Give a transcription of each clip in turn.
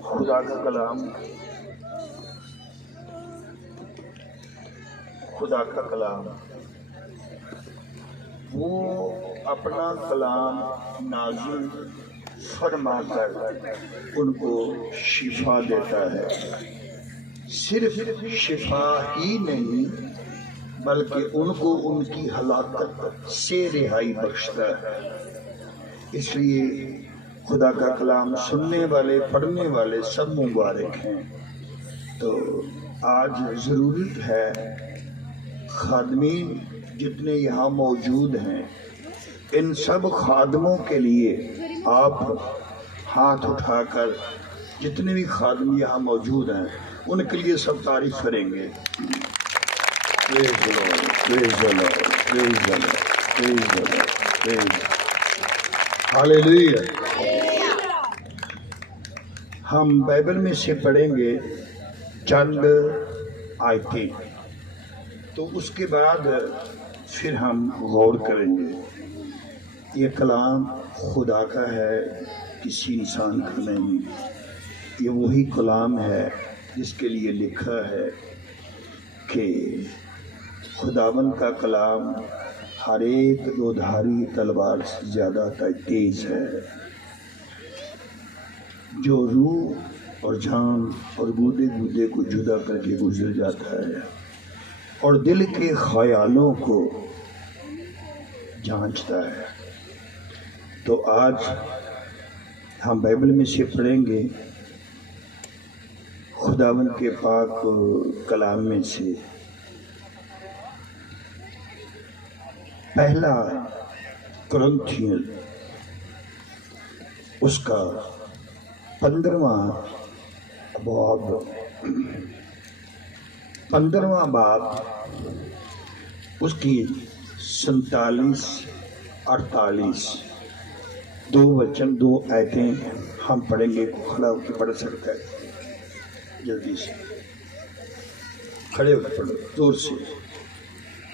خدا کا کلام، خدا کا کلام وہ اپنا کلام نازل فرما کر ان کو شفا دیتا ہے۔ صرف شفا ہی نہیں بلکہ ان کو ان کی ہلاکت سے رہائی بخشتا ہے۔ اس لیے خدا کا کلام سننے والے پڑھنے والے سب مبارک ہیں۔ تو آج ضرورت ہے خادمین جتنے یہاں موجود ہیں، ان سب خادموں کے لیے آپ ہاتھ اٹھا کر جتنے بھی خادم یہاں موجود ہیں ان کے لیے سب تعریف کریں گے۔ Praise the Lord, praise the Lord, praise the Lord, praise the Lord, praise the Lord. Hallelujah. ہم بائبل میں سے پڑھیں گے چند آیتیں، تو اس کے بعد پھر ہم غور کریں گے۔ یہ کلام خدا کا ہے، کسی انسان کا نہیں۔ یہ وہی کلام ہے جس کے لیے لکھا ہے کہ خداوند کا کلام ہر ایک دودھاری تلوار سے زیادہ تیز ہے، جو روح اور جان اور گودے گودے کو جدا کر کے گزر جاتا ہے اور دل کے خیالوں کو جانچتا ہے۔ تو آج ہم بائبل میں سے پڑھیں گے خداوند کے پاک کلام میں سے پہلا کرنتھیوں اس کا 15واں باب اس کی 47-48 دو وچن دو آیتیں ہم پڑھیں گے۔ کو کھڑا ہو کے پڑھ سکتا ہے؟ جلدی سے کھڑے ہو کے پڑھو زور سے۔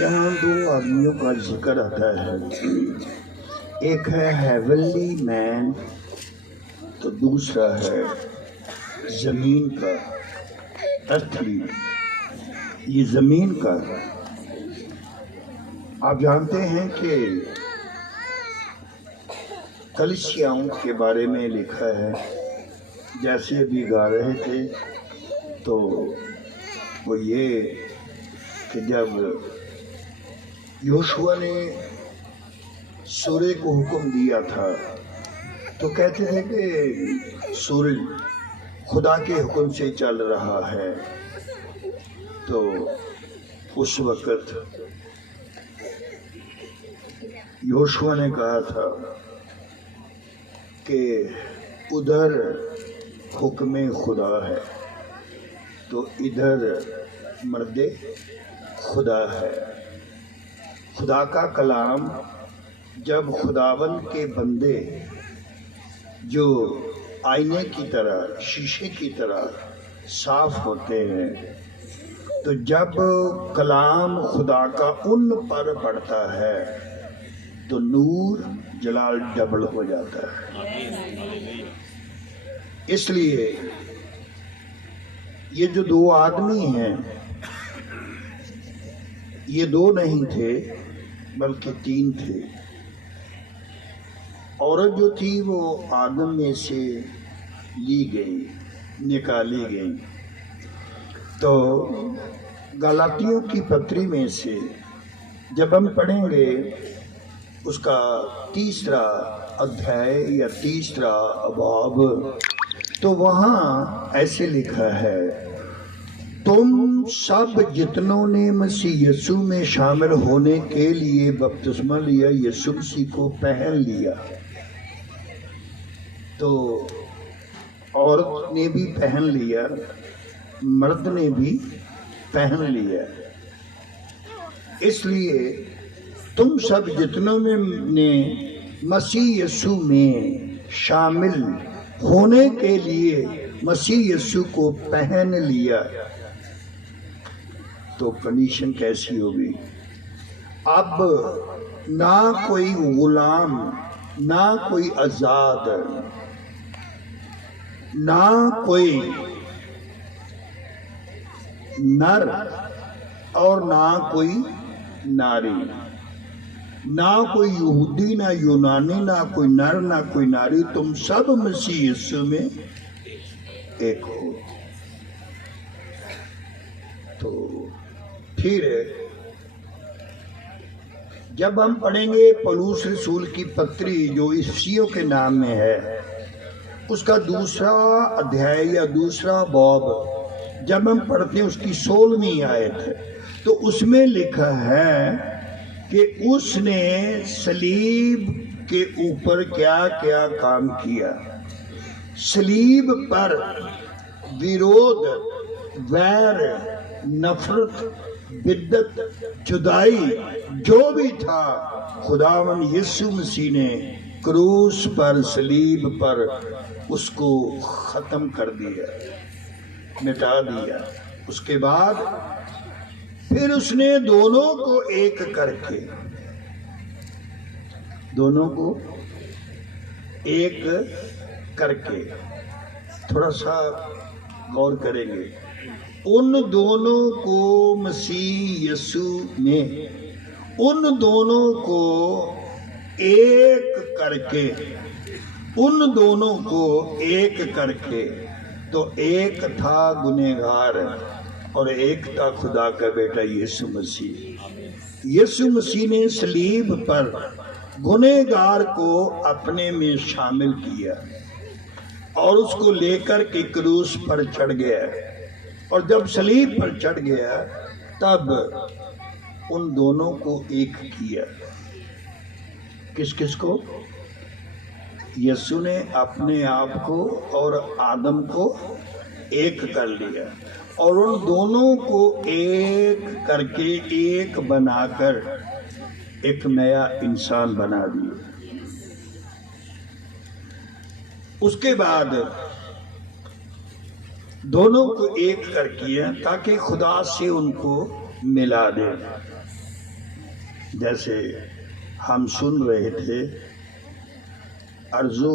یہاں دو آدمیوں کا ذکر آتا ہے، ایک ہے ہیونلی مین تو دوسرا ہے زمین کا ارتھلی۔ یہ زمین کا آپ جانتے ہیں کہ کلیسیاؤں کے بارے میں لکھا ہے، جیسے ابھی گا رہے تھے تو وہ یہ کہ جب یوشوا نے سورج کو حکم دیا تھا تو کہتے تھے کہ سورج خدا کے حکم سے چل رہا ہے، تو اس وقت یوشوا نے کہا تھا کہ ادھر حکم خدا ہے تو ادھر مرد خدا ہے۔ خدا کا کلام جب خداوند کے بندے جو آئینے کی طرح شیشے کی طرح صاف ہوتے ہیں، تو جب کلام خدا کا ان پر پڑتا ہے تو نور جلال ڈبل ہو جاتا ہے۔ اس لیے یہ جو دو آدمی ہیں، یہ دو نہیں تھے بلکہ تین تھے۔ عورت جو تھی وہ آدم میں سے لی گئی، نکالی گئی۔ تو گلاطیوں کی پتری میں سے جب ہم پڑھیں گے اس کا 3 ادھیائے یا 3 باب، تو وہاں ایسے لکھا ہے، تم سب جتنوں نے مسیح یسوع میں شامل ہونے کے لیے بپتسمہ لیا، یسوع مسیح کو پہن لیا۔ تو عورت نے بھی پہن لیا، مرد نے بھی پہن لیا۔ اس لیے تم سب جتنوں نے مسیح یسوع میں شامل ہونے کے لیے مسیح یسوع کو پہن لیا، تو کنڈیشن کیسی ہوگی؟ اب نہ کوئی غلام، نہ کوئی آزاد، نہ کوئی نر اور نہ کوئی ناری، نہ کوئی یہودی نہ یونانی، نہ کوئی نر نہ کوئی ناری، تم سب مسیح یسوع میں ایک ہو۔ تو پھر جب ہم پڑھیں گے پولس رسول کی پتری جو افسیوں کے نام میں ہے، اس کا دوسرا ادھیائے یا دوسرا باب جب ہم پڑھتے ہیں اس کی 16ویں آیت ہے، تو اس میں لکھا ہے کہ اس نے صلیب کے اوپر کیا کیا کام کیا۔ صلیب پر ویرود، ویر، نفرت، بدت، جدائی جو بھی تھا، خداوند یسوع مسیح نے کروس پر، صلیب پر اس کو ختم کر دیا، مٹا دیا۔ اس کے بعد پھر اس نے دونوں کو ایک کر کے، دونوں کو ایک کر کے، تھوڑا سا غور کریں گے، ان دونوں کو مسیح یسوع میں، ان دونوں کو ایک کر کے، ان دونوں کو ایک کر کے، تو ایک تھا گنہگار اور ایک تھا خدا کا بیٹا یسوع مسیح۔ یسوع مسیح نے صلیب پر گنہگار کو اپنے میں شامل کیا اور اس کو لے کر کے کروس پر چڑھ گیا، اور جب صلیب پر چڑھ گیا تب ان دونوں کو ایک کیا۔ کس کس کو؟ یسوع نے اپنے آپ کو اور آدم کو ایک کر لیا، اور ان دونوں کو ایک کر کے، ایک بنا کر ایک نیا انسان بنا دیا۔ اس کے بعد دونوں کو ایک کر کیا تاکہ خدا سے ان کو ملا دے۔ جیسے ہم سن رہے تھے، ارض و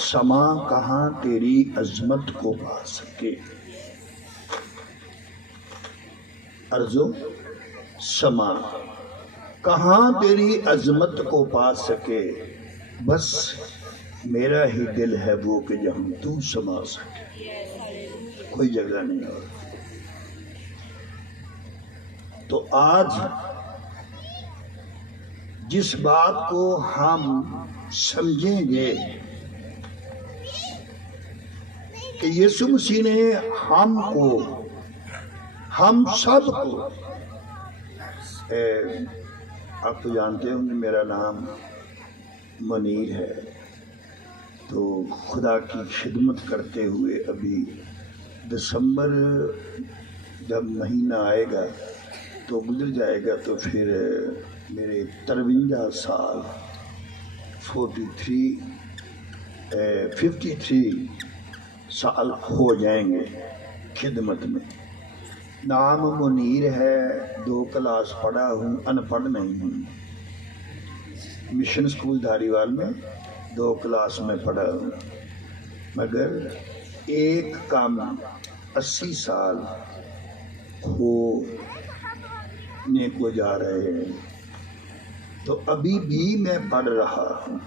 سما کہاں تیری عظمت کو پا سکے، ارض و سما کہاں تیری عظمت کو پا سکے، بس میرا ہی دل ہے وہ کہ جہاں تو سما سکے، کوئی جگہ نہیں اور۔ تو آج جس بات کو ہم سمجھیں گے کہ یسوع مسیح نے ہم کو، ہم سب کو، آپ تو جانتے ہوں کہ میرا نام منیر ہے، تو خدا کی خدمت کرتے ہوئے ابھی دسمبر جب مہینہ آئے گا تو گزر جائے گا، تو پھر میرے 53 سال 53 سال ہو جائیں گے خدمت میں۔ نام منیر ہے، 2 کلاس پڑھا ہوں، ان پڑھ نہیں ہوں۔ مشن اسکول دھاریوال میں 2 کلاس میں پڑھا ہوں، مگر ایک کام 80 سال ہونے کو جا رہے ہیں، تو ابھی بھی میں پڑھ رہا ہوں۔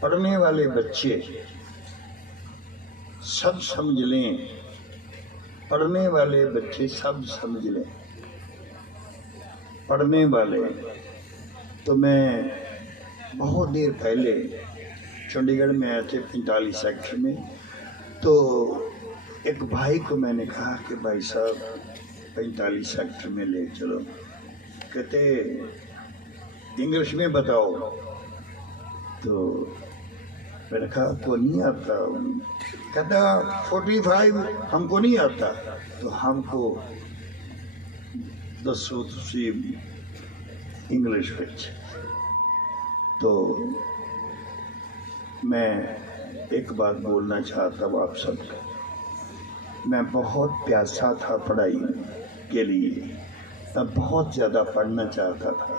پڑھنے والے بچے سب سمجھ لیں، پڑھنے والے بچے سب سمجھ لیں، پڑھنے والے۔ تو میں بہت دیر پہلے چنڈی گڑھ میں آئے تھے 45 سیکٹر میں، تو ایک بھائی کو میں نے کہا کہ بھائی صاحب 45 سیکٹر میں لے چلو، کہتے انگلش میں بتاؤ۔ تو میں نے کہا تو نہیں آتا. کہتا 45 ہم کو نہیں آتا. تو ہم کو دسو تسی انگلش وچ. تو میں ایک بات بولنا چاہتا ہوں آپ سب کو. میں بہت پیاسا تھا پڑھائی کے لیے. میں بہت زیادہ پڑھنا چاہتا تھا,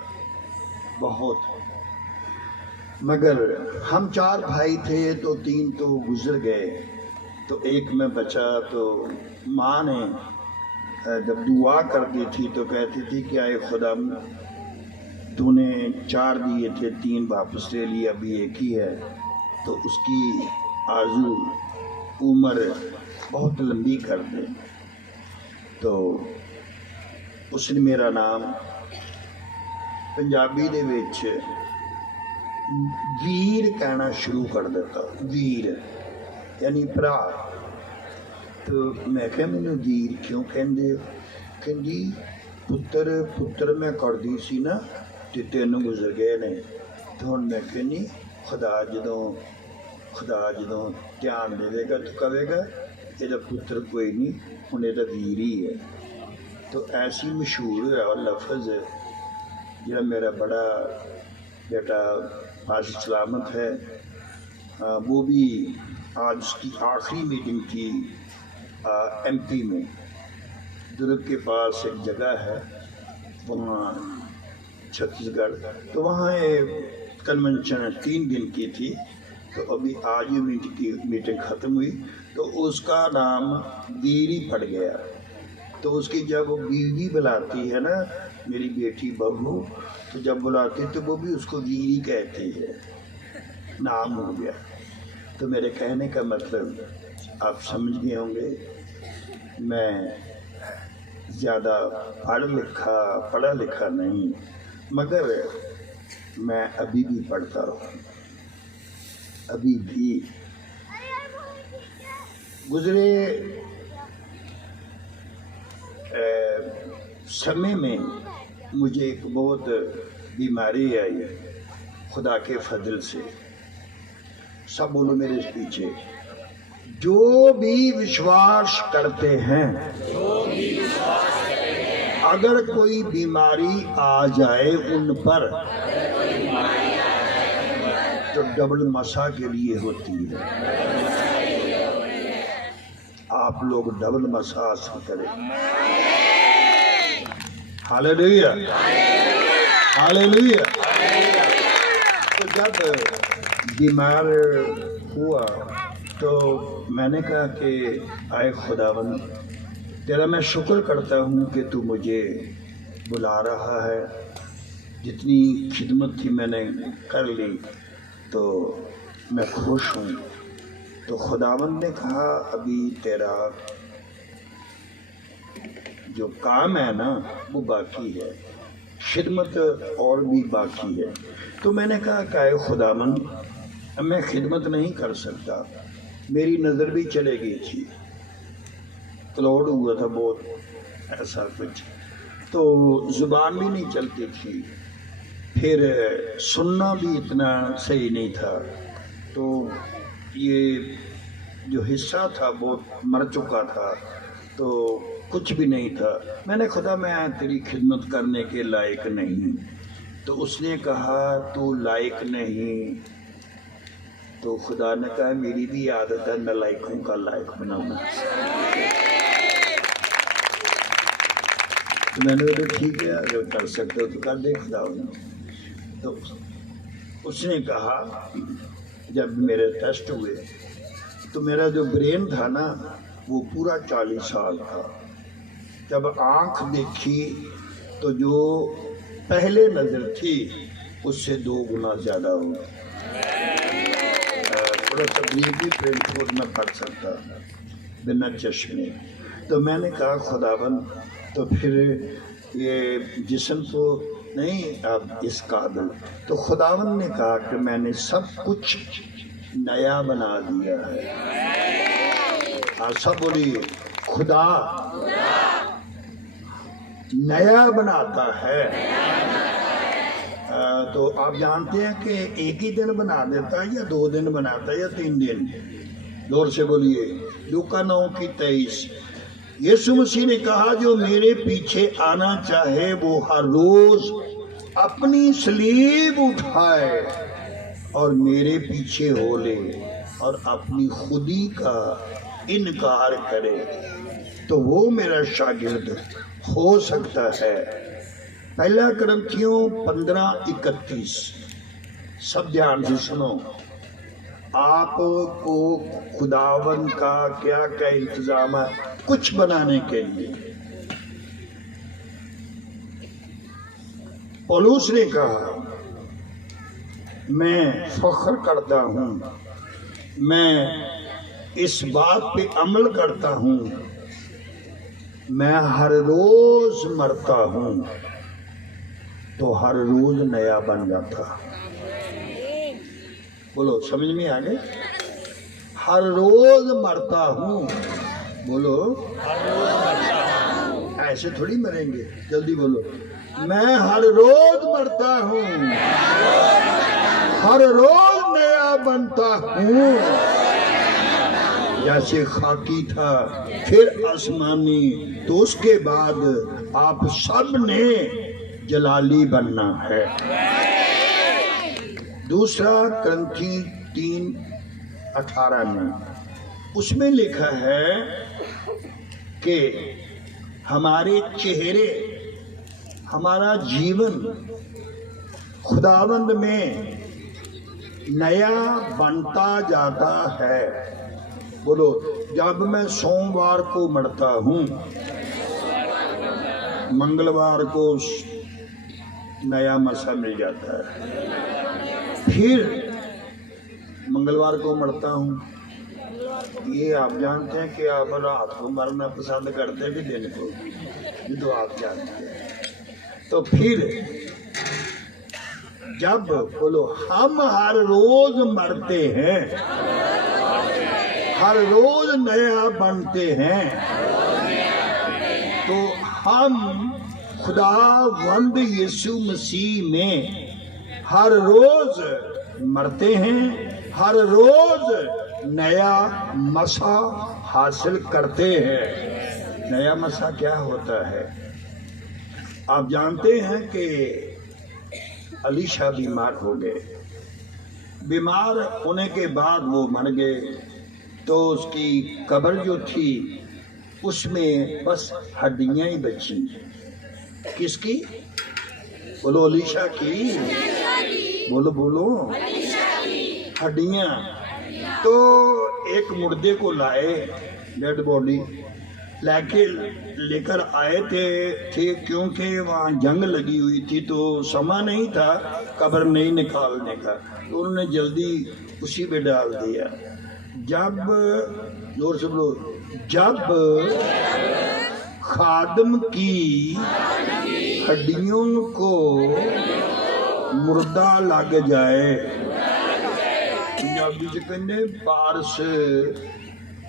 بہت. مگر ہم 4 بھائی تھے تو 3 تو گزر گئے, تو ایک میں بچا. تو ماں نے جب دعا کرتی تھی تو کہتی تھی کہ اے خدا تو نے 4 دیے تھے, 3 واپس لے لیے, ابھی ایک ہی ہے. تو اس کی آرزو عمر بہت لمبی کر دے. تو اس نے میرا نام پنجابی دے وچ ویر کہنا شروع کر دیتا. ویر یعنی بھرا. تو میں کہ مینوں ویر کیوں کہندے؟ کہندی پتر میں کردی سی نا تے 3 گزر گئے نے. تو ہن میں کہنی خدا جدوں دھیان دے گا تو کہے گا یہ پتر کوئی نہیں, ہن یہ ویر ہی ہے. تو ایسی مشہور ہوا لفظ جہاں میرا بڑا بیٹا آج سلامت ہے. وہ بھی آج اس کی آخری میٹنگ تھی ایم پی میں. درگ کے پاس ایک جگہ ہے وہاں چھتیس گڑھ. تو وہاں کنونشن 3 دن کی تھی. تو ابھی آج ہی میٹنگ ختم ہوئی تو اس کا نام ویری پڑ گیا. تو اس کی جب بیوی بلاتی ہے نا میری بیٹی بہو, تو جب بلاتی تو وہ بھی اس کو ویری کہتی ہے, نام ہو گیا. تو میرے کہنے کا مطلب آپ سمجھ گئے ہوں گے. میں زیادہ پڑھا لکھا نہیں, مگر میں ابھی بھی پڑھتا ہوں. ابھی بھی گزرے سمے میں مجھے ایک بہت بیماری آئی خدا کے فضل سے. سب بولو میرے پیچھے. جو بھی وشواس کرتے ہیں اگر کوئی بیماری آ جائے ان پر تو ڈبل مسا کے لیے ہوتی ہے. آپ لوگ ڈبل مسا حاصل کریں. ہاللیلویا ہاللیلویا. تو جب بیمار ہوا تو میں نے کہا کہ اے خداوند تیرا میں شکر کرتا ہوں کہ تو مجھے بلا رہا ہے. جتنی خدمت تھی میں نے کر لی تو میں خوش ہوں. تو خداوند نے کہا ابھی تیرا جو کام ہے نا وہ باقی ہے, خدمت اور بھی باقی ہے. تو میں نے کہا کہ اے خداوند میں خدمت نہیں کر سکتا. میری نظر بھی چلے گئی تھی, کلوڈ ہوا تھا بہت ایسا کچھ. تو زبان بھی نہیں چلتی تھی, پھر سننا بھی اتنا صحیح نہیں تھا. تو یہ جو حصہ تھا بہت مر چکا تھا, تو کچھ بھی نہیں تھا. میں نے خدا میں تیری خدمت کرنے کے لائق نہیں. تو اس نے کہا تو لائق نہیں. تو خدا نے کہا میری بھی عادت ہے نالائقوں کا لائق بنانا. تو میں نے کہا ٹھیک ہے اگر کر سکتے ہو تو کر دے خدا. تو اس نے کہا جب میرے ٹیسٹ ہوئے تو میرا جو برین تھا نا وہ پورا 40 سال تھا. جب آنکھ دیکھی تو جو پہلے نظر تھی اس سے 2 گنا زیادہ ہو. تھوڑا سا بھی پرنٹ میں پڑھ سکتا بنا چشمے. تو میں نے کہا خداوند تو پھر یہ جسم تو نہیں اب اس قابل. تو خداوند نے کہا کہ میں نے سب کچھ نیا بنا دیا ہے. سب بولیے خدا نیا بناتا ہے. تو آپ جانتے ہیں کہ ایک ہی دن بنا دیتا ہے یا 2 دن بناتا ہے یا 3 دن؟ دور سے بولیے۔ لوکا 9:23 یسوع مسیح نے کہا جو میرے پیچھے آنا چاہے وہ ہر روز اپنی صلیب اٹھائے اور میرے پیچھے ہو لے اور اپنی خودی کا انکار کرے تو وہ میرا شاگرد ہو سکتا ہے۔ پہلا کرنتھیوں 15:31 سب دھیان سے سنو۔ آپ کو خداوند کا کیا کیا انتظام ہے کچھ بنانے کے لیے؟ پولس نے کہا میں فخر کرتا ہوں، میں اس بات پہ عمل کرتا ہوں، میں ہر روز مرتا ہوں تو ہر روز نیا بن جاتا۔ بولو سمجھ میں آ گئے؟ ہر روز مرتا ہوں، بولو ایسے تھوڑی مریں گے، جلدی بولو۔ میں ہر روز مرتا ہوں، ہر روز نیا بنتا ہوں، جیسے خاکی تھا پھر آسمانی تو اس کے بعد آپ سب نے جلالی بننا ہے۔ دوسرا کرنتھی 3:18 میں اس میں لکھا ہے کہ ہمارے چہرے، ہمارا جیون خداوند میں نیا بنتا جاتا ہے۔ بولو جب میں سوموار کو مرتا ہوں، منگلوار کو نیا مسا مل جاتا ہے، پھر منگلوار کو مرتا ہوں۔ یہ آپ جانتے ہیں کہ آپ رات کو مرنا پسند کرتے بھی دن کو، یہ تو آپ جانتے ہیں۔ تو پھر جب بولو ہم ہر روز مرتے ہیں، ہر روز نیا بنتے ہیں، تو ہم خداوند یسوع مسیح میں ہر روز مرتے ہیں، ہر روز نیا مسا حاصل کرتے ہیں۔ نیا مسا کیا ہوتا ہے؟ آپ جانتے ہیں کہ علیشا بیمار ہو گئے، بیمار ہونے کے بعد وہ مر گئے، تو اس کی قبر جو تھی اس میں بس ہڈیاں ہی بچی۔ کس کی؟ بولو علیشا کی، بولو بولو ہڈیاں۔ تو ایک مردے کو لائے، ڈیڈ باڈی لے کر آئے تھے کیونکہ وہاں جنگ لگی ہوئی تھی تو سما نہیں تھا قبر نہیں نکالنے کا، تو انہوں نے جلدی اسی پہ ڈال دیا۔ جب زور سے بولو، جب خادم کی ہڈیوں کو مردہ لگ جائے، پنجابی سے کہنے پارس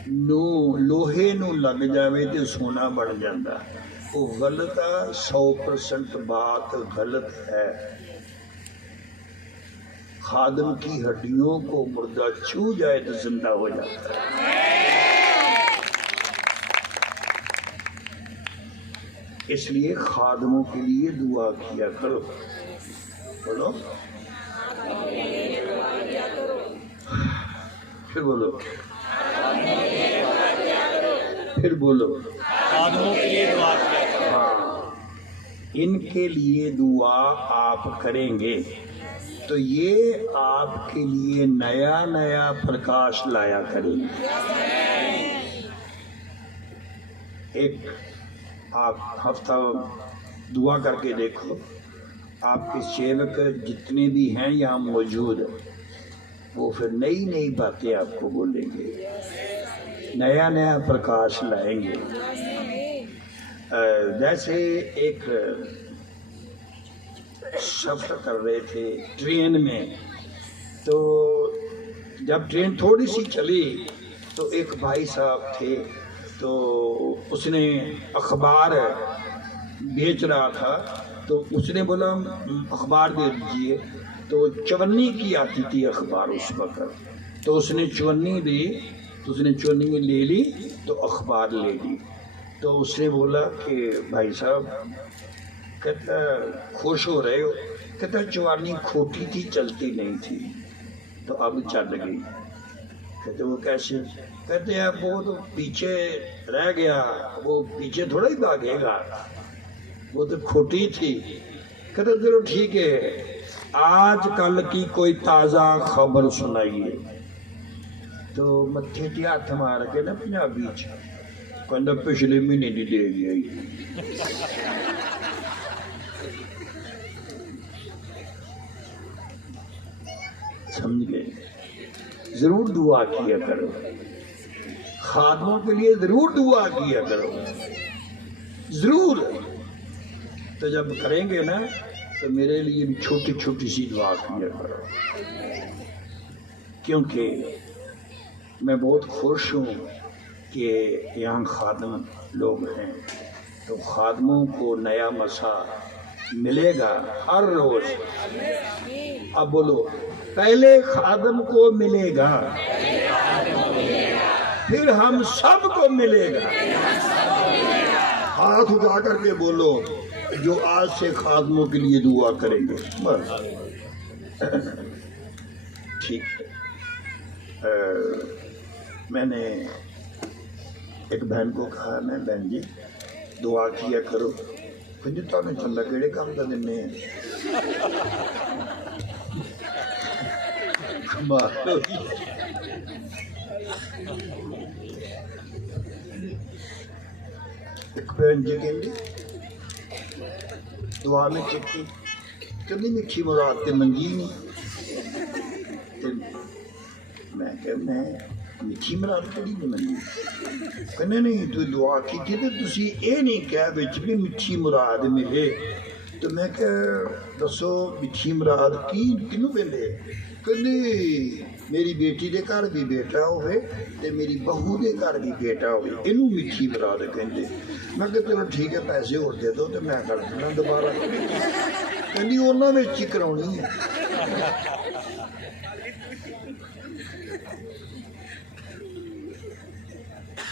نو لوہے نو لگ جاوے تے سونا بن جاندہ۔ وہ غلط ہے، 100% بات غلط ہے۔ خادم کی ہڈیوں کو مردہ چھو جائے تو زندہ ہو جاتا ہے۔ اس لیے خادموں کے لیے دعا کیا کرو، بولو پھر بولو، پھر بولو خادموں کے لیے دعا کیا کرو۔ ہاں، ان کے لیے دعا آپ کریں گے تو یہ آپ کے لیے نیا نیا پرکاش لایا کریں گے۔ ایک آپ ہفتہ دعا کر کے دیکھو، آپ کے سیوک جتنے بھی ہیں یہاں موجود، وہ پھر نئی نئی باتیں آپ کو بولیں گے، نیا نیا پرکاش لائیں گے۔ جیسے ایک سفر کر رہے تھے ٹرین میں، تو جب ٹرین تھوڑی سی چلی تو ایک بھائی صاحب تھے، تو اس نے اخبار بیچ رہا تھا، تو اس نے بولا اخبار دے دیجیے، تو 54 کی آتی تھی اخبار اس وقت، تو اس نے 54 دی، تو اس نے 54 لے لی، تو اخبار لے لی، تو اس نے بولا کہ بھائی صاحب، کہتا خوش ہو رہے ہو؟ کہتا 54 کھوٹی تھی، چلتی نہیں تھی، تو اب چل گئی۔ کہتے وہ کیسے؟ کہتے ہیں وہ تو پیچھے رہ گیا، وہ پیچھے تھوڑا ہی بھاگے گا، وہ تو کھوٹی تھی۔ کہتے چلو ٹھیک ہے، آج کل کی کوئی تازہ خبر سنائیے۔ تو متھے تے ہاتھ مار کے نا پنجابی چ کہندا پچھلے مہینے دی دے گیا۔ سمجھ گئے؟ ضرور دعا کیا کرو، خادموں کے لیے ضرور دعا کیا کرو، ضرور۔ تو جب کریں گے نا تو میرے لیے بھی چھوٹی چھوٹی سی دعا کیا کرو، کیونکہ میں بہت خوش ہوں کہ یہاں خادم لوگ ہیں، تو خادموں کو نیا مسا ملے گا ہر روز۔ اب بولو، پہلے خادم کو ملے گا، پھر ہم سب کو ملے گا۔ ہاتھ اٹھا کر کے بولو، جو آج سے خادموں کے لیے دعا کریں گے، بس ٹھیک ہے۔ میں نے ایک بہن کو کہا، میں بہن جی دعا کیا کرو، کہ تمہیں چلا کہڑے کام کا دن ہیں؟ ایک بہن جی کہیں دعا میں چکی کبھی میٹھی مراد تے منگی نہیں، میں کہ میں میٹھی مراد کبھی نہیں منگی، کہنے نہیں تو دعا کی تھی تو تسی اے نہیں کہا بچ بھی میٹھی مراد ملے، تو میں کہ دسو میٹھی مراد کی کنوں پہلے؟ کہنے میری بیٹی دے گھر بھی بیٹا ہوئے تے میری بہو دے گھر بھی بیٹا ہوئے، انہوں میٹھی مراد کہندے۔ میں کہ چلو ٹھیک ہے، پیسے اور دے دو تو میں کر دینا دوبارہ، کہندی انہاں وچ ہی کراونی ہے۔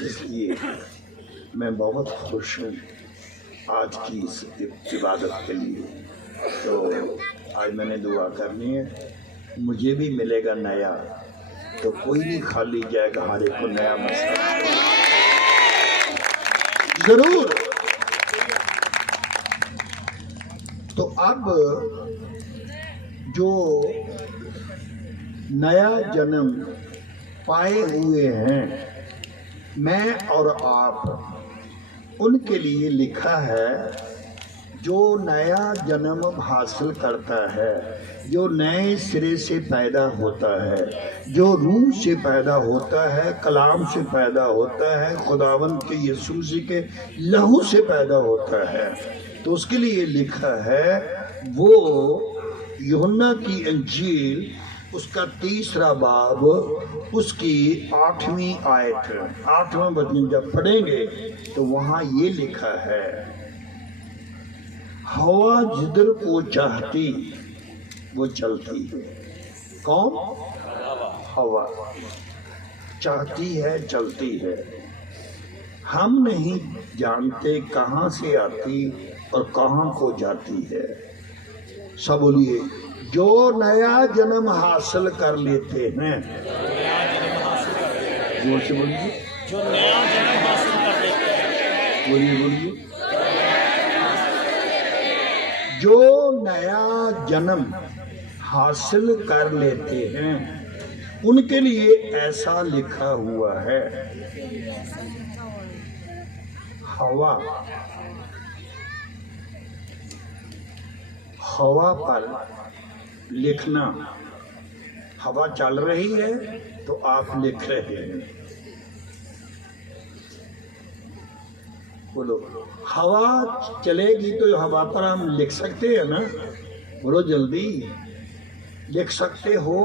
اس لیے میں بہت خوش ہوں آج کی اس عبادت کے لیے۔ تو آج میں نے دعا کرنی ہے، مجھے بھی ملے گا نیا، تو کوئی نہیں خالی جائے گا، ہر ایک کو نیا مسئلہ ضرور۔ تو اب جو نیا جنم پائے ہوئے ہیں میں اور آپ، ان کے لیے لکھا ہے جو نیا جنم حاصل کرتا ہے، جو نئے سرے سے پیدا ہوتا ہے، جو روح سے پیدا ہوتا ہے، کلام سے پیدا ہوتا ہے، خداوند کے یسوع مسیح کے لہو سے پیدا ہوتا ہے، تو اس کے لیے لکھا ہے، وہ یوحنا کی انجیل اس کا 3 باب اس کی 8ویں آیت، 8واں وچن جب پڑھیں گے تو وہاں یہ لکھا ہے، ہوا جدھر کو چاہتی وہ چلتی ہے۔ کون؟ ہوا چاہتی ہے، چلتی ہے، ہم نہیں جانتے کہاں سے آتی اور کہاں کو جاتی ہے۔ سب بولیے، جو نیا جنم حاصل کر لیتے ہیں، زور سے بولیے، جو نیا جنم حاصل کر لیتے ہیں، بولیے، جو نیا جنم حاصل کر لیتے ہیں ان کے لیے ایسا لکھا ہوا ہے، ہوا پر لکھنا، ہوا چل رہی ہے تو آپ لکھ رہے ہیں، بولو ہوا چلے گی تو ہوا پر ہم لکھ سکتے ہیں نا؟ بولو جلدی، لکھ سکتے ہو؟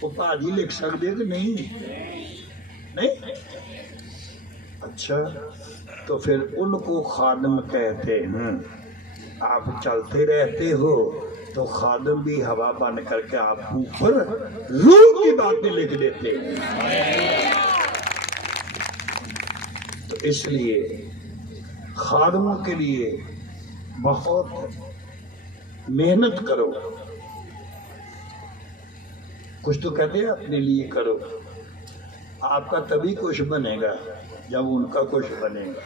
وہ پاجی لکھ سکتے کہ نہیں؟ نہیں؟ اچھا، تو پھر ان کو خادم کہتے ہیں۔ آپ چلتے رہتے ہو تو خادم بھی ہوا بن کر کے آپ اوپر روح کی باتیں لکھ دیتے ہیں۔ تو اس لیے خادموں کے لیے بہت محنت کرو۔ کچھ تو کہتے ہیں اپنے لیے کرو، آپ کا تبھی کچھ بنے گا جب ان کا کچھ بنے گا۔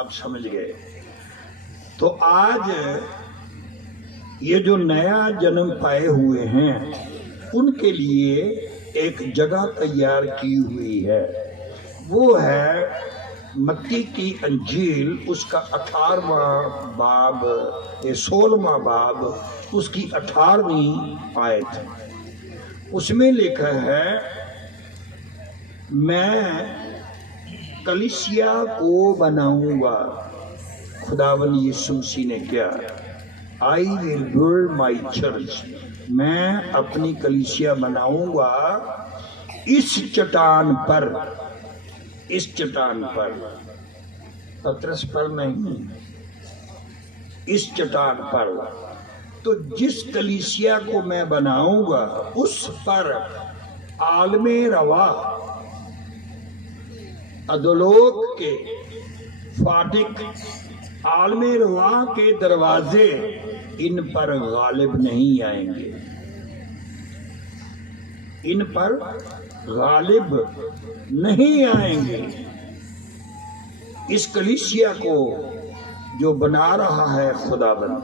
اب سمجھ گئے؟ تو آج یہ جو نیا جنم پائے ہوئے ہیں ان کے لیے ایک جگہ تیار کی ہوئی ہے، وہ ہے متی کی انجیل، اس کا 18واں باب 16واں باب، اس کی 18ویں آیت۔ اس میں لکھا ہے میں کلیسیا کو بناؤں گا، خداوند یسوع مسیح نے کیا، I will build my church، میں اپنی کلیسیا بناؤں گا اس چٹان پر، اس چٹان پر، پترس پر نہیں، اس چٹان پر۔ تو جس کلیسیا کو میں بناؤں گا اس پر عالم روا، ادولوک کے فاتق، عالم روا کے دروازے ان پر غالب نہیں آئیں گے، ان پر غالب نہیں آئیں گے۔ اس کلیسیا کو جو بنا رہا ہے خداوند،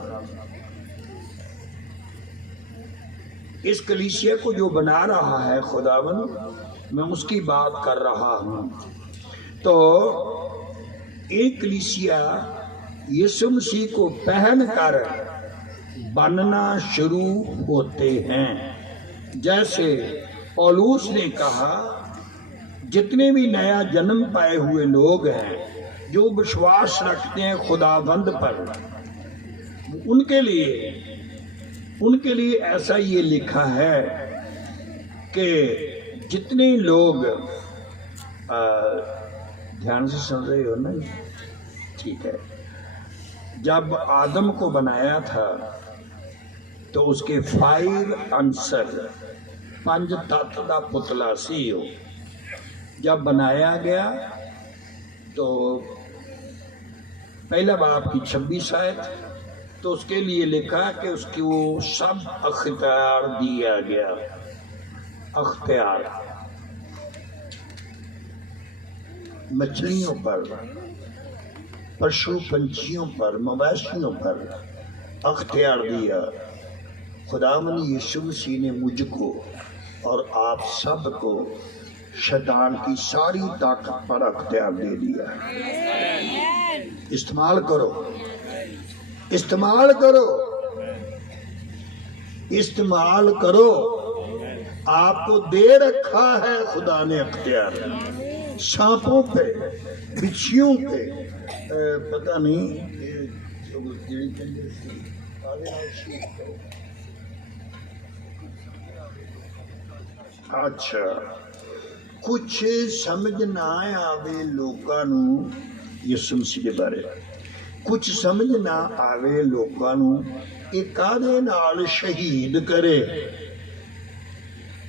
اس کلیسیا کو جو بنا رہا ہے خداوند، میں اس کی بات کر رہا ہوں۔ تو ایک کلیسیا یسوع مسیح کو پہن کر بننا شروع ہوتے ہیں۔ جیسے پولوس نے کہا جتنے بھی نیا جنم پائے ہوئے لوگ ہیں جو وشواس رکھتے ہیں خداوند پر، ان کے لیے ایسا یہ لکھا ہے کہ جتنے لوگ دھیان سے سن رہے ہو نا؟ ٹھیک ہے۔ جب آدم کو بنایا تھا تو اس کے 5 عنصر، 5 تت دا پتلا سی ہو، جب بنایا گیا تو پہلا باب کی 26 آیت، تو اس کے لیے لکھا کہ اس کو سب اختیار دیا گیا، اختیار مچھلیوں پر، پشو پنچھیوں پر، مویشیوں پر اختیار دیا۔ خداوند یسوع مسیح نے مجھ کو اور آپ سب کو شیطان کی ساری طاقت پر اختیار دے دیا۔ استعمال کرو، استعمال کرو، استعمال کرو۔ آپ کو دے رکھا ہے خدا نے اختیار، سانپوں پہ، بچھیوں پہ، پتہ نہیں اچھا کچھ سمجھ نہ آوے لوکاں نوں یسوع مسیح دے بارے، کچھ سمجھ نہ آوے لوکاں نوں اے کادے نال شہید کرے،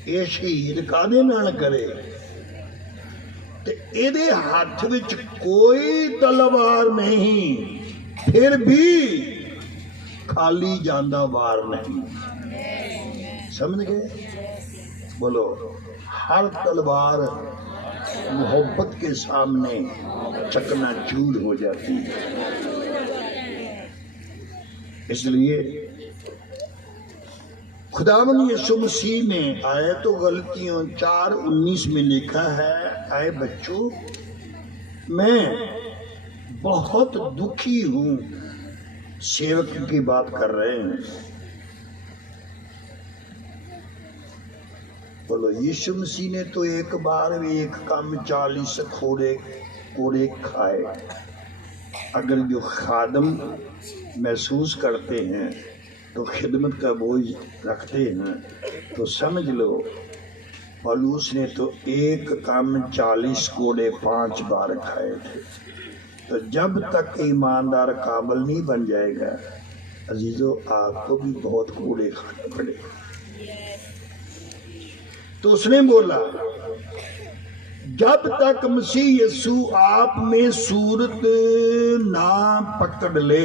اے شہید کادے نال کرے، تے اے دے ہاتھ وچ کوئی تلوار نہیں، پھر بھی خالی جاندہ وار نہیں۔ سمجھ گئے؟ بولو، ہر تلوار محبت کے سامنے چکنا چور ہو جاتی ہے۔ اس لیے خداوند یسوع مسیح نے آیت و غلطیوں 4:19 میں لکھا ہے، اے بچوں میں بہت دکھی ہوں۔ سیوک کی بات کر رہے ہیں۔ بولو، یسوع مسیح نے تو ایک بار بھی ایک کام 40 کوڑے کھائے۔ اگر جو خادم محسوس کرتے ہیں تو خدمت کا بوجھ رکھتے ہیں، تو سمجھ لو پولوس نے تو ایک کام 40 کوڑے 5 بار کھائے تھے۔ تو جب تک ایماندار کامل نہیں بن جائے گا عزیزو آپ کو بھی بہت کوڑے کھانے پڑے گا۔ تو اس نے بولا جب تک مسیح یسوع آپ میں صورت نہ پکڑ لے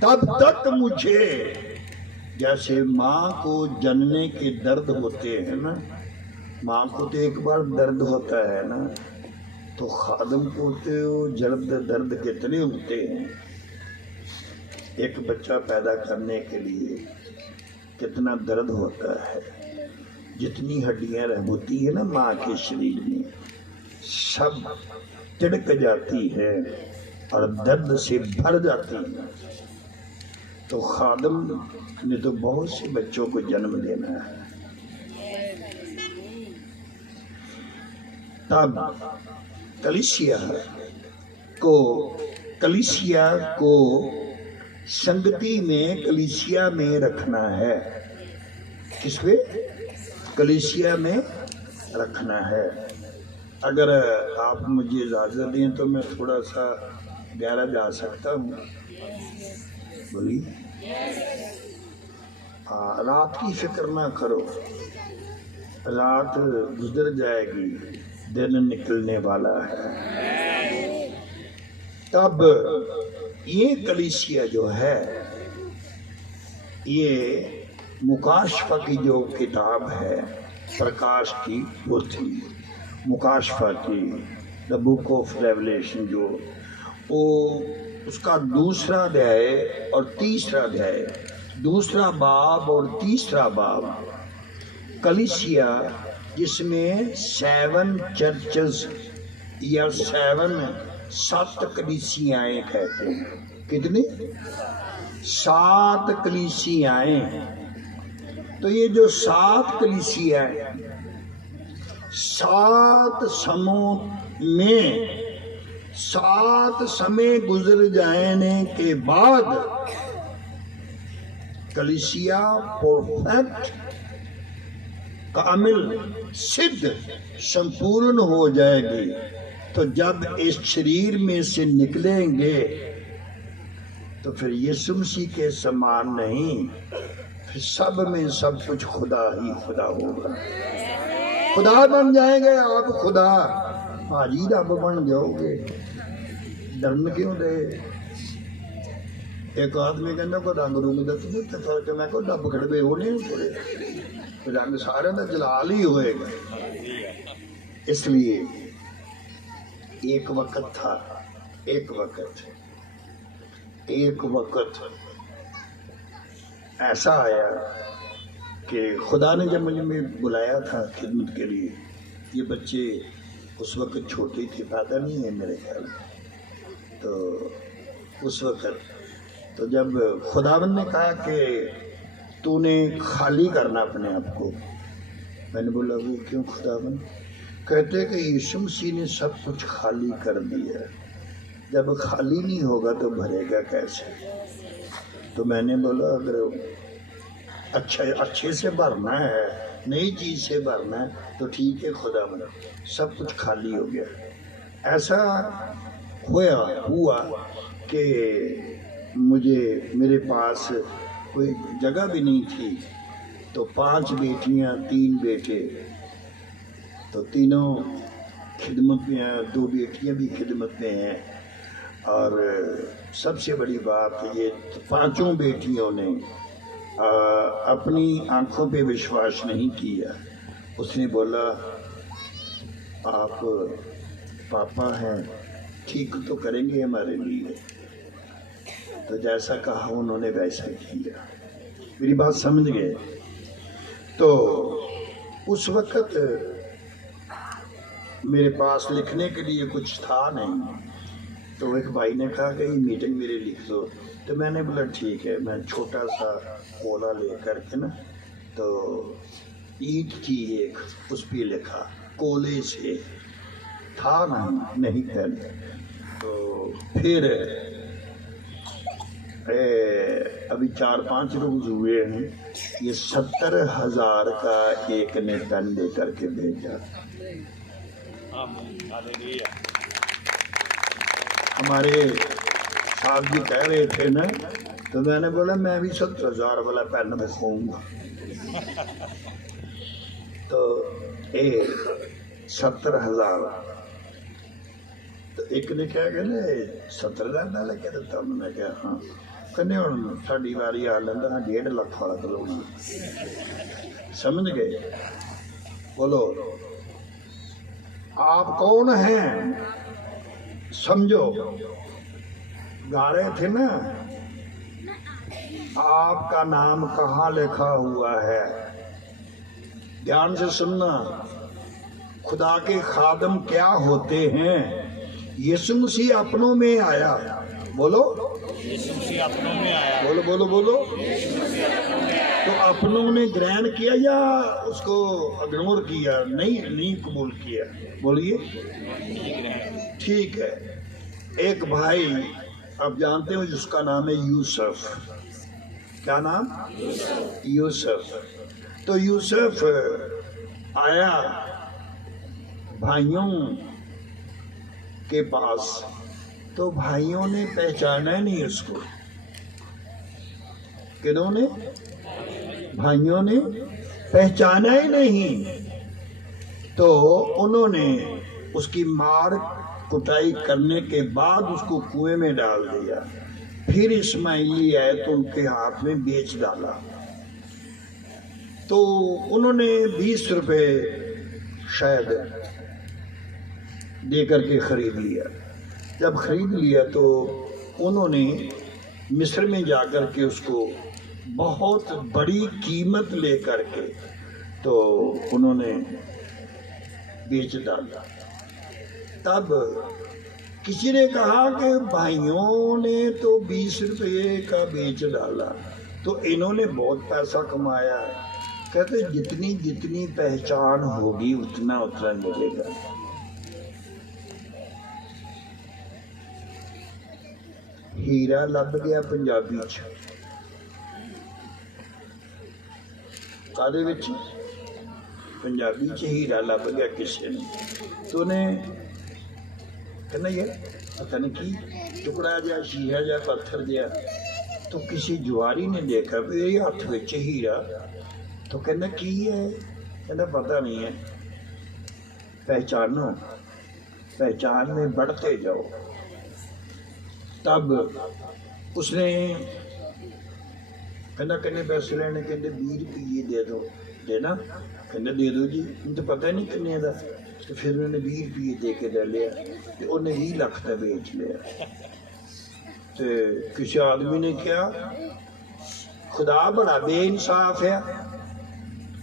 تب تک مجھے، جیسے ماں کو جننے کے درد ہوتے ہیں نا، ماں کو تو ایک بار درد ہوتا ہے نا، تو خادم کو تو درد کتنے ہوتے ہیں۔ ایک بچہ پیدا کرنے کے لیے کتنا درد ہوتا ہے، جتنی ہڈیاں ہوتی ہیں نا ماں کے شریر میں سب تڑک جاتی ہے اور درد سے بھر جاتی ہے۔ تو خادم نے تو بہت سے بچوں کو جنم دینا ہے۔ تب کلیسیا کو سنگتی میں کلیسیا میں رکھنا ہے۔ کس میں؟ کلیسیا میں رکھنا ہے۔ اگر آپ مجھے اجازت دیں تو میں تھوڑا سا گہرا جا سکتا ہوں؟ بولی رات کی فکر نہ کرو، رات گزر جائے گی، دن نکلنے والا ہے۔ تب یہ کلیسیا جو ہے، یہ مکاشفہ کی جو کتاب ہے، پرکاش کی پوتھی، مکاشفہ کی دا بک آف ریولیشن، جو وہ اس کا دوسرا ادھیائے اور تیسرا ادھیائے، دوسرا باب اور تیسرا باب، کلیسیا جس میں 7 چرچز یا 7 کلیسیائیں کہتے ہیں۔ کتنی؟ 7 کلیسیائیں۔ تو یہ جو 7 کلیسیائیں 7 سموں میں 7 سمے گزر جانے کے بعد کلیسیا پرفیکٹ، کامل، سدھ، سمپورن ہو جائے گی۔ تو جب اس شریر میں سے نکلیں گے تو پھر یسوع مسیح کے سامان نہیں، پھر سب میں سب کچھ خدا ہی خدا ہوگا۔ خدا بن جائیں گے آپ، خدا حاجی رب بن جاؤ گے، ڈرن کیوں دے؟ ایک آدمی کہنا کو رنگ روم دا تمہیں تے فرق، میں کو ڈب کھڑبے ہونے تھوڑے، رنگ سارے دا جلال ہی ہوئے گا۔ اس لیے ایک وقت تھا، ایک وقت ایسا آیا کہ خدا نے جب مجھے بلایا تھا خدمت کے لیے، یہ بچے اس وقت چھوٹے تھے، پیدا نہیں ہے میرے خیال میں، تو اس وقت تو جب خداوند نے کہا کہ تو نے خالی کرنا اپنے آپ کو، میں نے بولا وہ کیوں خداوند؟ کہتے کہ یسوع مسیح نے سب کچھ خالی کر دیا، جب خالی نہیں ہوگا تو بھرے گا کیسے؟ تو میں نے بولا اگر اچھے سے بھرنا ہے، نئی چیز سے بھرنا ہے تو ٹھیک ہے خداوند، سب کچھ خالی ہو گیا۔ ایسا ہوا کہ میرے پاس کوئی جگہ بھی نہیں تھی، تو 5 بیٹیاں 3 بیٹے، تو تینوں خدمت میں ہیں، 2 بیٹیاں بھی خدمت میں ہیں، اور سب سے بڑی بات یہ 5 بیٹیوں نے اپنی آنکھوں پہ وشواس نہیں کیا۔ اس نے بولا آپ پاپا ہیں، ٹھیک تو کریں گے ہمارے لیے؟ تو جیسا کہا انہوں نے ویسا کیا۔ میری بات سمجھ گئے؟ تو اس وقت میرے پاس لکھنے کے لیے کچھ تھا نہیں، تو ایک بھائی نے کہا کہ یہ میٹنگ میرے لکھ دو، تو میں نے بولا ٹھیک ہے۔ میں چھوٹا سا کولا لے کر کے نا، تو اینٹ تھی ایک، اس پہ لکھا، کولے سے تھا نہیں پہلے، تو پھر ابھی 4-5 روز ہوئے ہیں، یہ 70,000 کا ایک نے پین دے کر کے بھیجا۔ ہمارے صاحب جی کہہ رہے تھے نا، تو میں نے بولا میں بھی 70,000 والا پین دکھاؤں گا. تو 70,000. تو ایک نے کہا کہ نا 70,000 کا لے کے دیتا. انہوں نے کہا ہاں. کہنے ہوں ساڑی واری آ لینا 1.5 لاکھ والا کلونا. سمجھ گئے؟ بولو آپ کون ہیں؟ سمجھو گا رہے تھے نا، آپ کا نام کہاں لکھا ہوا ہے؟ دھیان سے سننا. خدا کے خادم کیا ہوتے ہیں؟ یسوع مسیح اپنوں میں آیا. بولو یسوع مسیح اپنوں میں آیا. بولو بولو بولو. تو اپنوں نے گرہن کیا یا اس کو اگنور کیا؟ نہیں قبول کیا. بولیے ٹھیک ہے. ایک بھائی آپ جانتے ہو جس کا نام ہے یوسف. کیا نام؟ یوسف. تو یوسف آیا بھائیوں کے پاس، تو بھائیوں نے پہچانا نہیں اس کو. کنہوں نے؟ بھائیوں نے پہچانا ہی نہیں. تو انہوں نے اس کی مار کٹائی کرنے کے بعد اس کو کنویں میں ڈال دیا. پھر اسماعیلی آئے تو ان کے ہاتھ میں بیچ ڈالا. تو انہوں نے 20 روپے شاید دے کر کے خرید لیا. جب خرید لیا تو انہوں نے مصر میں جا کر کے اس کو بہت بڑی قیمت لے کر کے تو انہوں نے بیچ ڈالا. تب کسی نے کہا کہ بھائیوں نے تو 20 روپے کا بیچ ڈالا تو انہوں نے بہت پیسہ کمایا ہے. کہتے جتنی جتنی پہچان ہوگی اتنا اتنا ملے گا. ہیرا لب گیا پنجابی چ. کالے وچ پنجابی چ ہیرا لب گیا کسی نے. تو نے کہنا یہ پتہ نہیں کی ٹکڑا جا شیشہ جا پتھر جا. تو کسی جواری نے دیکھا میرے ہاتھ وچ ہیرا. تو کہنا کی ہے؟ کہنا پتہ نہیں ہے. پہچانو، پہچان میں بڑھتے جاؤ. تب اس نے کہنا کہنے پیسے لینے، کہنے 20 روپیے دے دو. دینا؟ کہنا دے دو جی. مجھے پتہ نہیں کنے دا. تو پھر انہوں نے 20 روپیے دے کے لے لیا. تو انہیں 20 لاکھ کا بیچ لیا. تو کسی آدمی نے کیا خدا بڑا بے انصاف ہے.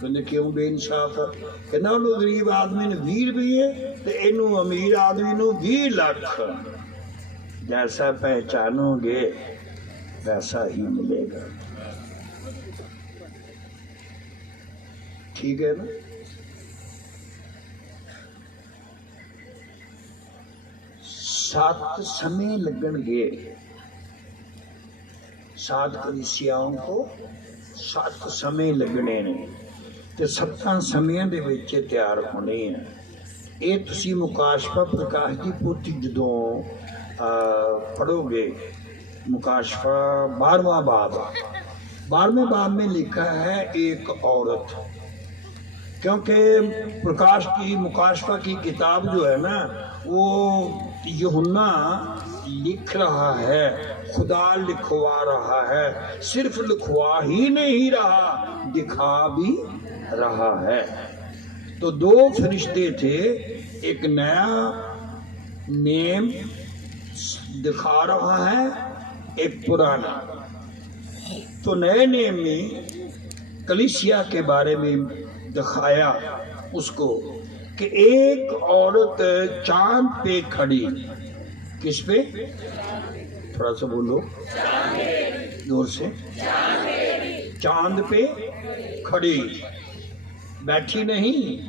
کہنے کیوں بے انصاف ہے؟ کہنا انہوں غریب آدمی نے 20 روپیے تو انہوں امیر آدمی نے 20 لاکھ. جیسا پہچانو گے ویسا ہی ملے گا. ٹھیک ہے نا؟ 7 سمے لگن گے. 7 کلیسیاؤں کو 7 سمے لگنے نے تے 7 سمیاں دے وچ تیار ہونے ہیں. یہ تسی مکاشفہ پرکاش دی پوتھی جدوں پڑھو گے، مکاشفہ 12واں باب میں لکھا ہے ایک عورت. کیونکہ پرکاش کی مکاشفہ کی کتاب جو ہے نا وہ یوحنا لکھ رہا ہے، خدا لکھوا رہا ہے. صرف لکھوا ہی نہیں رہا، دکھا بھی رہا ہے. تو 2 فرشتے تھے، ایک نیا نیم دکھا رہا ہے، ایک پرانا. تو نئے نیم میں کلیسیا کے بارے میں دکھایا اس کو کہ ایک عورت چاند پہ کھڑی. کس پہ؟ تھوڑا سا بولو زور سے. چاند پہ کھڑی، بیٹھی نہیں.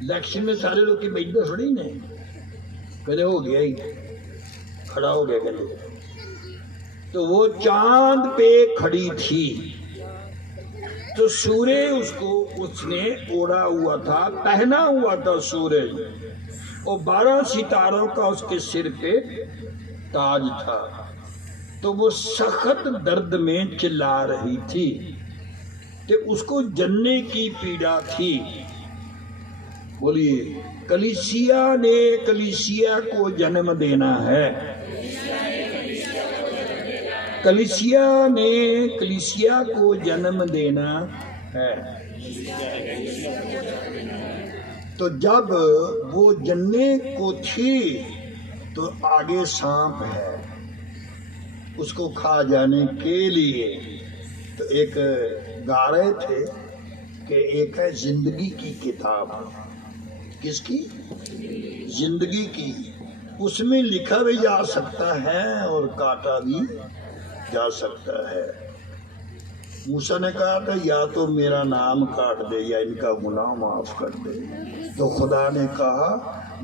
الیکشن میں سارے لوگ کی بیٹھتے تھوڑی نہیں. کہتے ہو گیا ہی کھڑا ہو گیا کہتے. تو وہ چاند پہ کھڑی تھی. تو سورج اس نے اوڑا ہوا تھا، پہنا ہوا تھا سورج، اور 12 ستاروں کا اس کے سر پہ تاج تھا، تو وہ سخت درد میں چلا رہی تھی کہ اس کو جننے کی پیڑا تھی. بولیے کلیسیا نے کلیسیا کو جنم دینا ہے. کلیسیا نے کلیسیا کو جنم دینا ہے. تو جب وہ جننے کو تھی تو آگے سانپ ہے اس کو کھا جانے کے لیے. تو ایک گا رہے تھے کہ ایک ہے زندگی کی کتاب. کس کی؟ زندگی کی. اس میں لکھا بھی جا سکتا ہے اور کاٹا بھی جا سکتا ہے. موسیٰ نے کہا تھا یا تو میرا نام کاٹ دے یا ان کا گناہ معاف کر دے. تو خدا نے کہا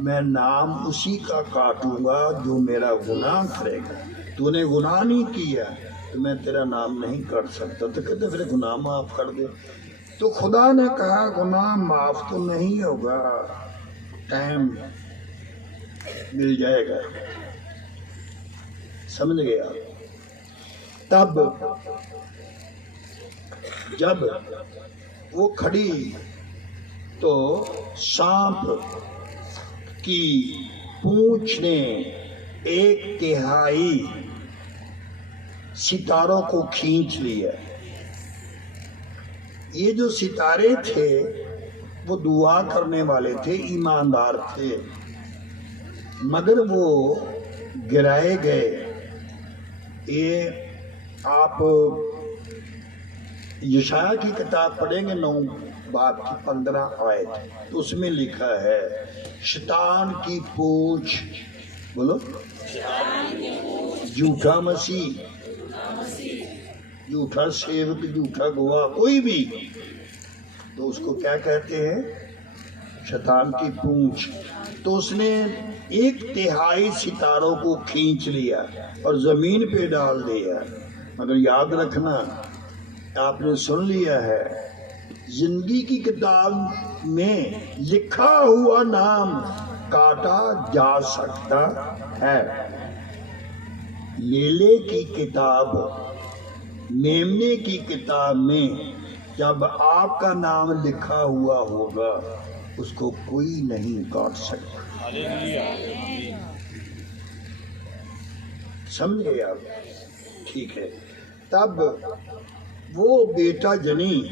میں نام اسی کا کاٹوں گا جو میرا گناہ کرے گا. تو نے گناہ نہیں کیا تو میں تیرا نام نہیں کاٹ سکتا. تو کہتے پھر گناہ معاف کر دے. تو خدا نے کہا گناہ معاف تو نہیں ہوگا، ٹائم مل جائے گا. سمجھ گیا؟ تب جب وہ کھڑی تو سانپ کی پونچھ نے 1/3 ستاروں کو کھینچ لیا. یہ جو ستارے تھے وہ دعا کرنے والے تھے، ایماندار تھے، مگر وہ گرائے گئے. یہ آپ یشعیاء کی کتاب پڑھیں گے 9 باب کی 15 آیت، تو اس میں لکھا ہے شیطان کی پوچھ، بولو جھوٹا مسیح، جھوٹا سیوک، جھوٹا گواہ، کوئی بھی، تو اس کو کیا کہتے ہیں؟ شیطان کی پونچھ. تو اس نے 1/3 ستاروں کو کھینچ لیا اور زمین پہ ڈال دیا. مگر یاد رکھنا آپ نے سن لیا ہے زندگی کی کتاب میں لکھا ہوا نام کاٹا جا سکتا ہے. لیلے کی کتاب، میمنے کی کتاب میں جب آپ کا نام لکھا ہوا ہوگا اس کو کوئی نہیں کاٹ سکتا. سمجھ گئے آپ؟ ٹھیک ہے. تب وہ بیٹا جنی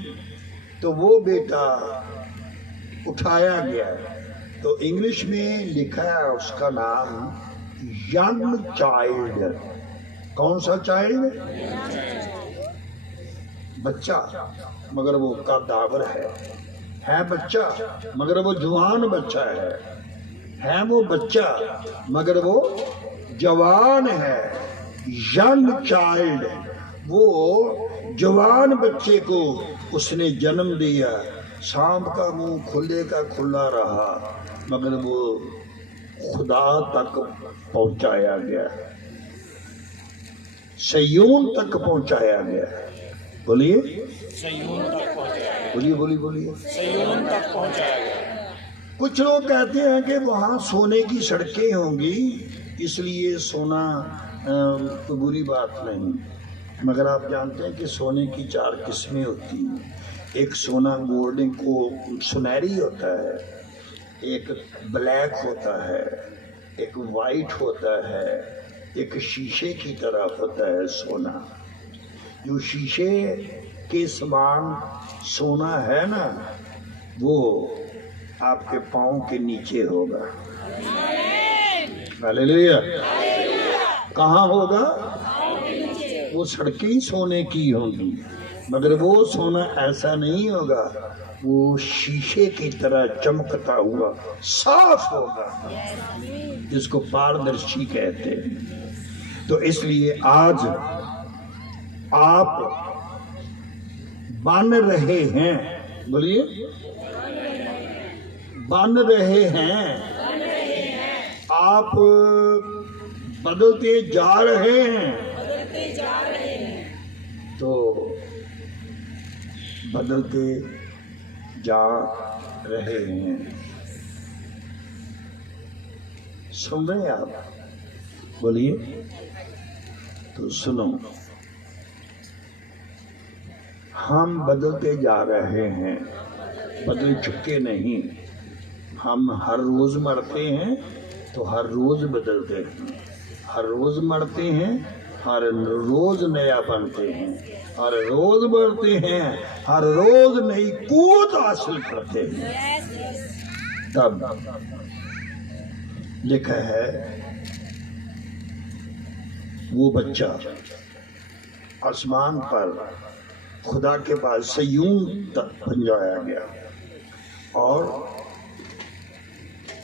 تو وہ بیٹا اٹھایا گیا. تو انگلش میں لکھا ہے اس کا نام ینگ چائلڈ. کون سا چائلڈ؟ بچہ مگر وہ قداور ہے بچہ مگر وہ جوان بچہ ہے وہ بچہ مگر وہ جوان ہے. ینگ چائلڈ، وہ جوان بچے کو اس نے جنم دیا. سانپ کا منہ کھلے کا کھلا رہا مگر وہ خدا تک پہنچایا گیا، سیون تک پہنچایا گیا. بولیے بولیے سیون تک پہنچایا گیا. کچھ لوگ کہتے ہیں کہ وہاں سونے کی سڑکیں ہوں گی اس لیے سونا کوئی بری بات نہیں، مگر آپ جانتے ہیں کہ سونے کی 4 قسمیں ہوتی ہیں. ایک سونا گولڈن کو سنہری ہوتا ہے، ایک بلیک ہوتا ہے، ایک وائٹ ہوتا ہے، ایک شیشے کی طرح ہوتا ہے سونا. جو شیشے کے سامان سونا ہے نا وہ آپ کے پاؤں کے نیچے ہوگا. ہاللیلویا. کہاں ہوگا؟ وہ سڑکیں سونے کی ہوں گی مگر وہ سونا ایسا نہیں ہوگا، وہ شیشے کی طرح چمکتا ہوا صاف ہوگا جس کو پاردرشی کہتے ہیں. تو اس لیے آج آپ بن رہے ہیں، بولیے بن رہے ہیں، آپ بدلتے جا رہے ہیں. تو بدلتے جا رہے ہیں. سن رہے ہیں آپ؟ بولیے تو سنو، ہم بدلتے جا رہے ہیں، بدل چکے نہیں. ہم ہر روز مرتے ہیں تو ہر روز بدلتے ہیں، ہر روز مرتے ہیں، ہر روز نیا بنتے ہیں، ہر روز بڑھتے ہیں، ہر روز نئی قوت حاصل کرتے ہیں. تب لکھا ہے وہ بچہ آسمان پر خدا کے پاس سیون تک پہنچایا گیا، اور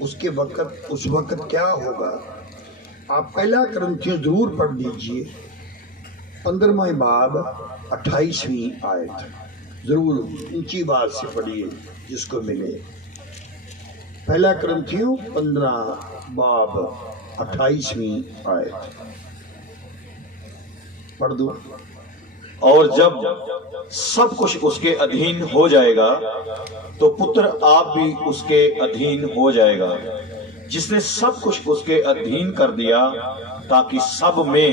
اس وقت کیا ہوگا؟ آپ پہلا کرنتھیوں ضرور پڑھ دیجئے، 15واں باب 28ویں آیت ضرور اونچی بات سے پڑھیے جس کو ملے. پہلا کرنتھیوں 15 باب 28ویں آیت پڑھ دو. اور جب سب کچھ اس کے ادھین ہو جائے گا تو پتر آپ بھی اس کے ادھین ہو جائے گا، جس نے سب کچھ اس کے ادھین کر دیا تاکہ سب میں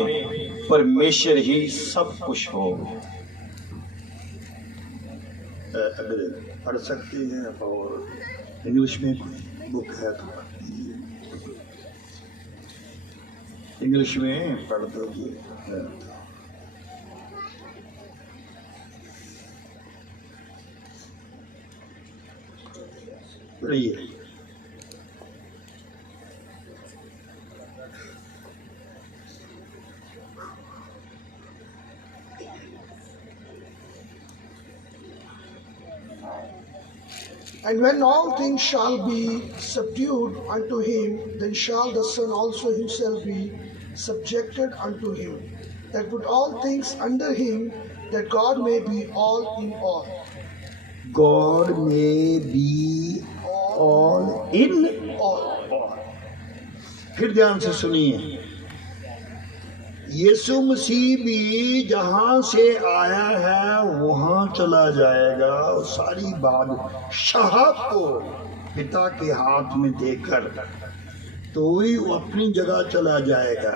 پرمیشر ہی سب کچھ ہو. اگر پڑھ سکتے ہیں اور انگلش میں بک ہے تو پڑھ لیجیے، انگلش میں پڑھ دیجیے. پڑھیے. And when all things shall be subdued unto him, then shall the Son also himself be subjected unto him, that put all things under him, that God may be all in all. God may be all in All. پھر دھیان سے سنیے، یسوع مسیح بھی جہاں سے آیا ہے وہاں چلا جائے گا، اور ساری بادشاہت کو پتا کے ہاتھ میں دے کر تو ہی وہ اپنی جگہ چلا جائے گا.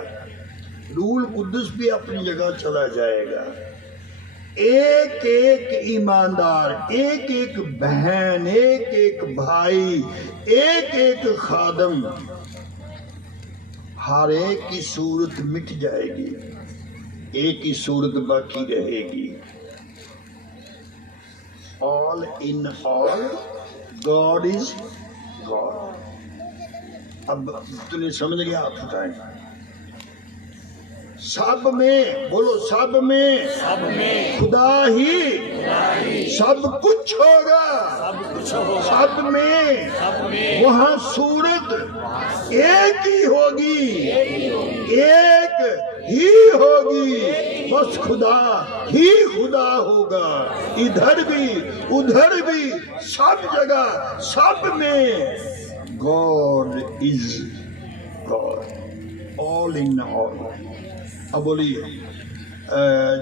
روح القدس بھی اپنی جگہ چلا جائے گا. ایک ایک ایماندار، ایک ایک بہن، ایک ایک بھائی، ایک ایک خادم، ہر ایک کی صورت مٹ جائے گی، ایک ہی صورت باقی رہے گی. all in all God is God. اب تمہیں سمجھ گیا؟ آپ بتائیں. سب میں بولو، سب میں خدا ہی سب کچھ ہوگا. سب میں وہاں صورت ایک ہی ہوگی، ایک ہی ہوگی، بس خدا ہی خدا ہوگا. ادھر بھی ادھر بھی سب جگہ سب میں God is God, all in all. اب بولیے،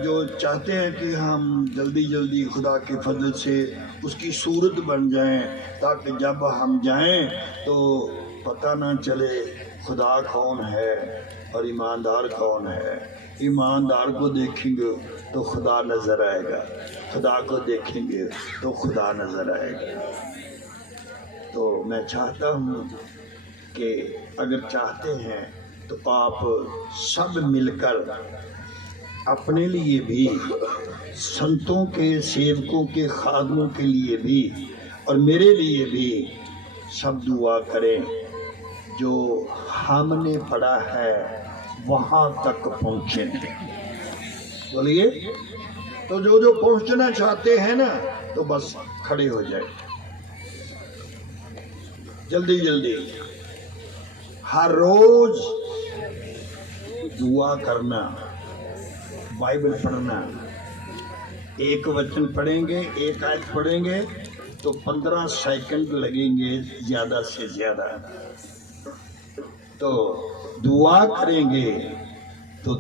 جو چاہتے ہیں کہ ہم جلدی جلدی خدا کے فضل سے اس کی صورت بن جائیں تاکہ جب ہم جائیں تو پتہ نہ چلے خدا کون ہے اور ایماندار کون ہے. ایماندار کو دیکھیں گے تو خدا نظر آئے گا، خدا کو دیکھیں گے تو خدا نظر آئے گا. تو میں چاہتا ہوں کہ اگر چاہتے ہیں تو آپ سب مل کر اپنے لیے بھی، سنتوں کے، سیوکوں کے، خادموں کے لیے بھی، اور میرے لیے بھی سب دعا کریں. جو ہم نے پڑھا ہے وہاں تک پہنچیں. بولیے. تو جو پہنچنا چاہتے ہیں نا تو بس کھڑے ہو جائیں جلدی جلدی. ہر روز دعا کرنا، بائبل پڑھنا. ایک وچن پڑھیں گے، ایک آیت پڑھیں گے تو 15 سیکنڈ لگیں گے زیادہ سے زیادہ. تو دعا کریں گے تو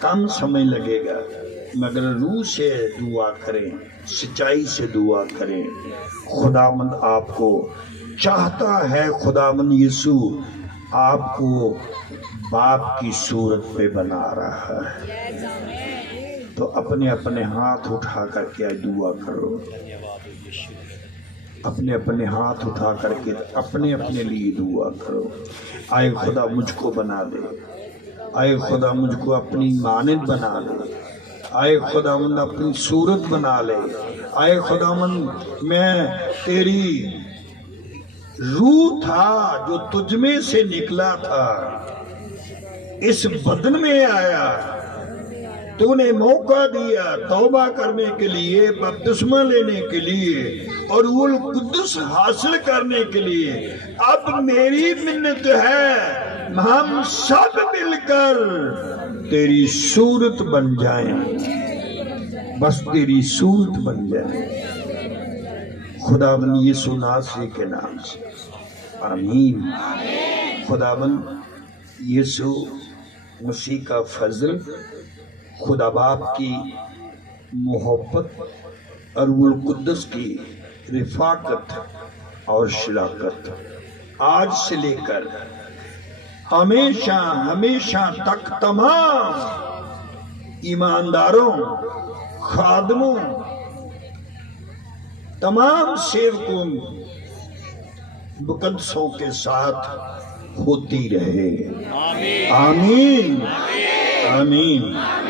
کم سمے لگے گا، مگر روح سے دعا کریں، سچائی سے دعا کریں. خداوند آپ کو چاہتا ہے، خداوند یسوع آپ کو باپ کی صورت پہ بنا رہا ہے، تو اپنے اپنے ہاتھ اٹھا کر کے دعا کرو، اپنے اپنے ہاتھ اٹھا کر کے اپنے اپنے لیے دعا کرو۔ آئے خدا مجھ کو بنا دے، آئے خدا مجھ کو اپنی مانند بنا لے، آئے خدا مند اپنی صورت بنا لے، آئے خدا مند میں تیری روح تھا جو تجھ میں سے نکلا تھا، اس بدن میں آیا، تو نے موقع دیا توبہ کرنے کے لیے، بپتسمہ لینے کے لیے اور روح القدس حاصل کرنے کے لیے۔ اب میری منت ہے ہم سب مل کر تیری صورت بن جائیں، بس تیری صورت بن جائیں، خداوند یسوع ناصری کے نام سے آمین۔ خداوند یسوع مسیح کا فضل، خدا باپ کی محبت اور روح القدس کی رفاقت اور شراکت آج سے لے کر ہمیشہ ہمیشہ تک تمام ایمانداروں، خادموں، تمام سیوکوں، مقدسوں کے ساتھ ہوتی رہے۔ آمین آمین آمین۔